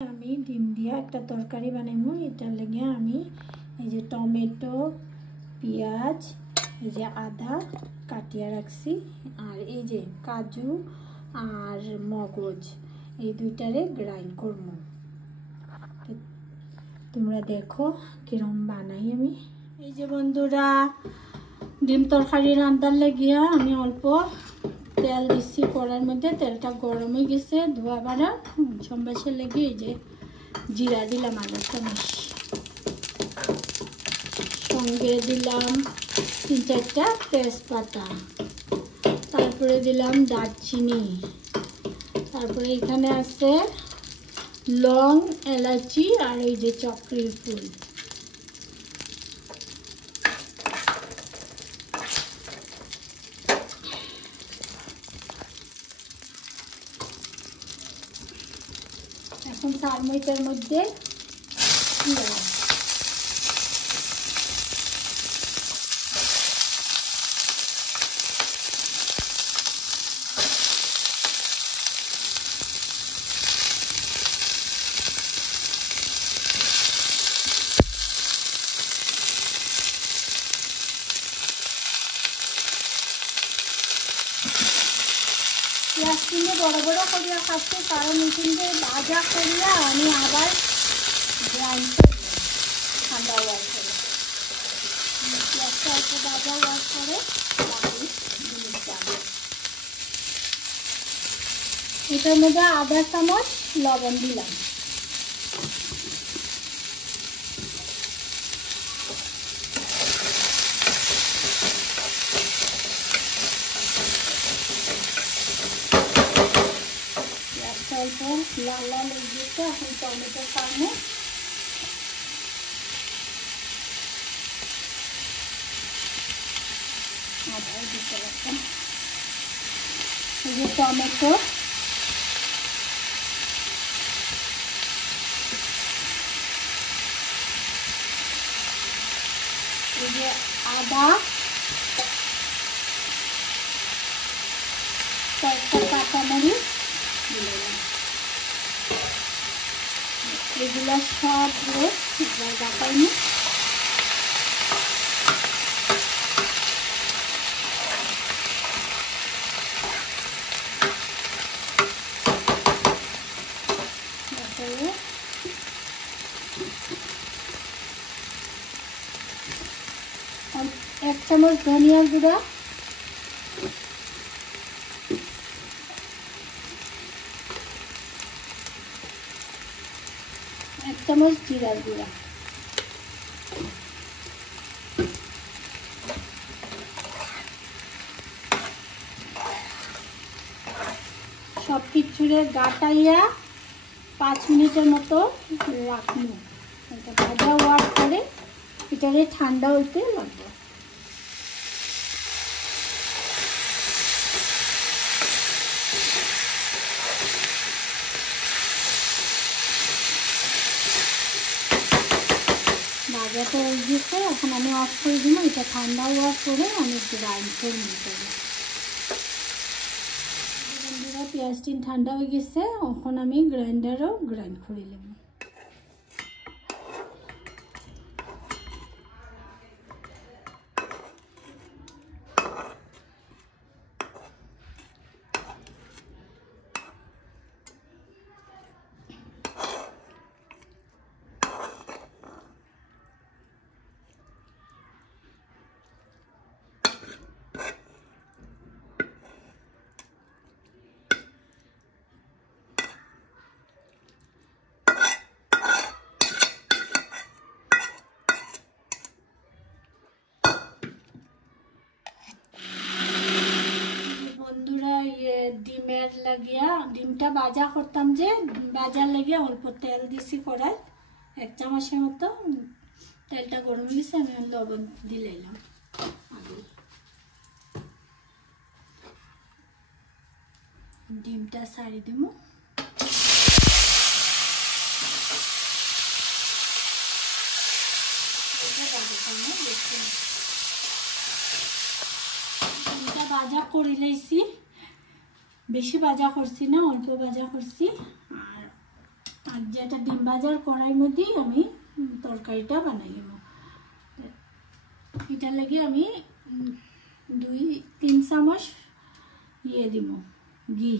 আমি ডিম দিয়া একটা তরকারি বানাইবো। এটার লেগে আমি এই যে টমেটো, পেঁয়াজ, এই যে আদা কাটিয়া রাখছি, আর এই যে কাজু আর মগজ এই দুইটারে গ্রাইন্ড করবো। তোমরা দেখো কিরম বানাই আমি। এই যে বন্ধুরা, ডিম তরকারি রান্নার লাগিয়া আমি অল্প তেল দিচ্ছি কড়ার মধ্যে। তেলটা গরম হয়ে গেছে, ধোয়া বাড়া সম্বাসের লেগে এই যে জিরা দিলাম আধা চামচ, সঙ্গে দিলাম 3-4টা তেজপাতা, তারপরে দিলাম দারচিনি, তারপরে এখানে আছে লং, এলাচি আর এই যে চক্রীর ফুল। এখন চারমরিচের মধ্যে দিলাম পেঁয়াজ কিনে বড় বড় করিয়া খাচ্ছি, কারণ এখানে ভাজা করিয়া আমি আবার গ্রাইন্ড করব ঠান্ডা হওয়ার পরে। পেঁয়াজটা অল্প ভাজা হওয়ার পরে বাকি জিনিসটা এটার মধ্যে আধা চামচ লবণ দিলাম। অল্প লাল লাল হয়ে গেছে, এখন টমেটোর কারণে আদাও দিতে লাগবে। এই যে টমেটো, এই যে আদা, কয়েকটা কাঁচামরিচ দিলাম। এগুলো সব দেখাইনি। এক চামচ ধনিয়ার গুঁড়া, এক চামচ জিরার গুঁড়া, সব কিছুরে গাটাইয়া 5 মিনিটের মতো রাখবো। এটা ভাজা হওয়ার পরে এটারে ঠান্ডা হইতে লাগবে। ভাজাটা হয়ে গেছে, এখন আমি অফ করে দিব। এটা ঠান্ডা হওয়ার পরে আমি গ্রাইন্ড করে নিতে হবে। বন্ধুরা, পেঁয়াজটি ঠান্ডা হয়ে গেছে, এখন আমি গ্রাইন্ডারও গ্রাইন্ড করে নেব। ডিমের লাগিয়া ডিমটা ভাজা করতাম, যে ভাজার লাগিয়া অল্প তেল দিছি কড়াই, 1 চামচের মতো। তেলটা গরম হয়ে গেছে, আমি লবণ দিলাম। ডিমটা ছাড়ি দিব। ডিমটা ভাজা করে লাইছি, বেশি ভাজা করছি না, অল্প ভাজা করছি। আর আর যেটা ডিম ভাজার কড়াইয়ের মধ্যেই আমি তরকারিটা বানাই নেব। এটা লেগে আমি 2-3 চামচ দিব ঘি।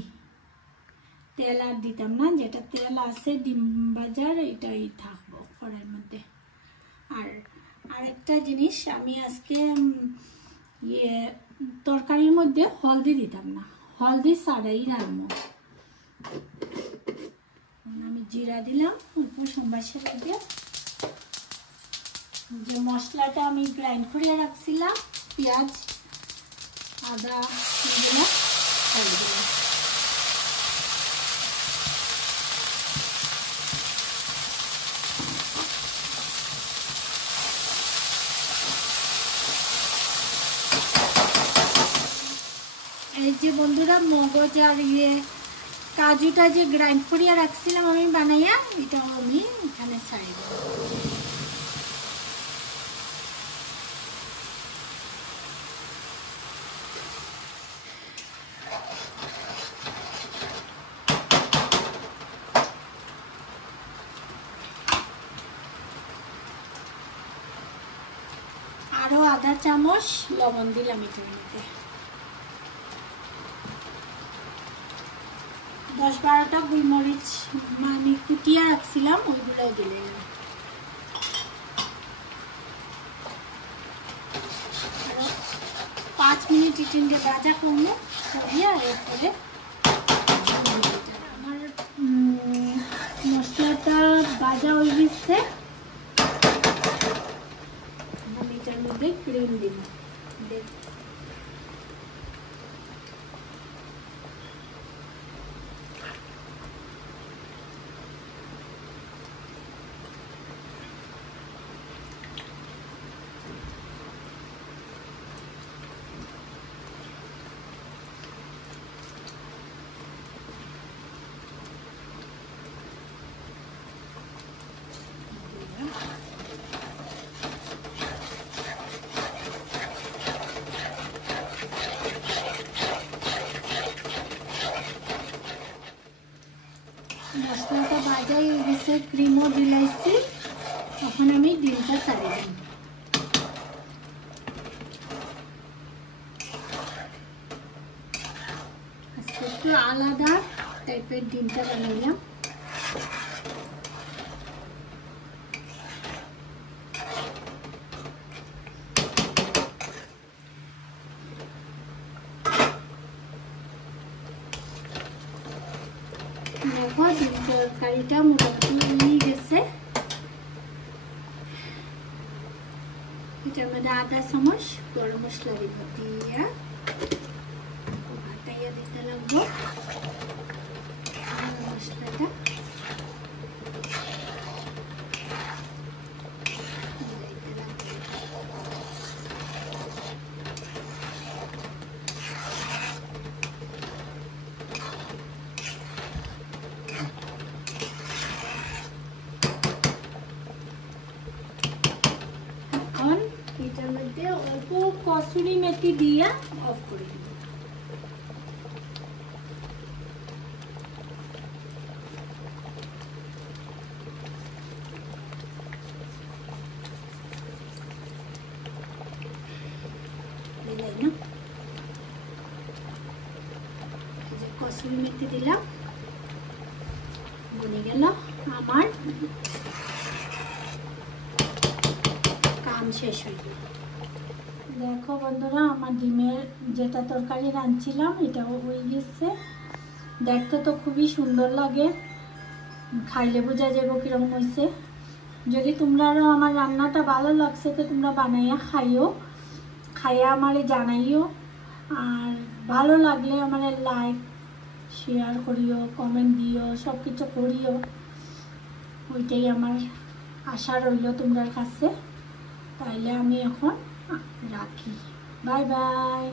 তেল আর দিতাম না, যেটা তেল আছে ডিম ভাজার এটাই থাকবো কড়াইয়ের মধ্যে। আর আরেকটা জিনিস, আমি আজকে তরকারির মধ্যে হলদি দিতাম না, হলদি ছাড়াই রাখবো। আমি জিরা দিলাম অল্প সম্বাসের মধ্যে। যে মশলাটা আমি গ্রাইন্ড করে রাখছিলাম, পেঁয়াজ আদা এগুলো দিলাম। এই যে বন্ধুরা মগজ আর কাজুটা যে গ্রাইন্ড করিয়া রাখছিলাম আমি বানাইয়া, এটাও আমি এখানে ছাড়িয়ে দেব। আরো আধা চামচ লবণ দিলাম এটার মধ্যে। 10-12টা গোলমরিচ মানে কুটিয়া রাখছিলাম, ওইগুলোও দিলে। 5 মিনিট ইটিনটা ভাজা করবো, করিয়া এরপরে আমার মশলাটা ভাজা হয়ে গেছে। আমি এটার মধ্যে ক্রিম দিব। মশলাটা ভাজা হয়ে গেছে, ক্রিমও দিলাইছি। এখন আমি ডিমটা ছাড়িয়ে দিই। আজকে একটু আলাদা টাইপের ডিমটা বানাইলাম। দেখো ডিম তরকারিটা মোটামুটি হয়ে গেছে। এটার মধ্যে আধা চামচ গরম মশলা দিব, দিয়া হাতাইয়া দিতে লাগবো মশলাটা। এটার মধ্যে অল্প কসুরি মেথি দিয়া অফ করে দিব। কসুরি মেথি দিলাম, বনে গেল আমার কাম শেষ হয়ে গেল। দেখো বন্ধুরা, আমার ডিমের যেটা তরকারি রাঁধছিলাম এটাও হয়ে গেছে। দেখতে তো খুবই সুন্দর লাগে, খাইলে বোঝা যাবে কিরকম হয়েছে। যদি তোমরাও আমার রান্নাটা ভালো লাগছে তো তোমরা বানাইয়া খাইয়া আমারে জানাইও। আর ভালো লাগলে আমার লাইক শেয়ার করিও, কমেন্ট দিও, সব কিছু করিও। ওইটাই আমার আশা রইল তোমার কাছে। তাইলে আমি এখন রাখি। Bye bye.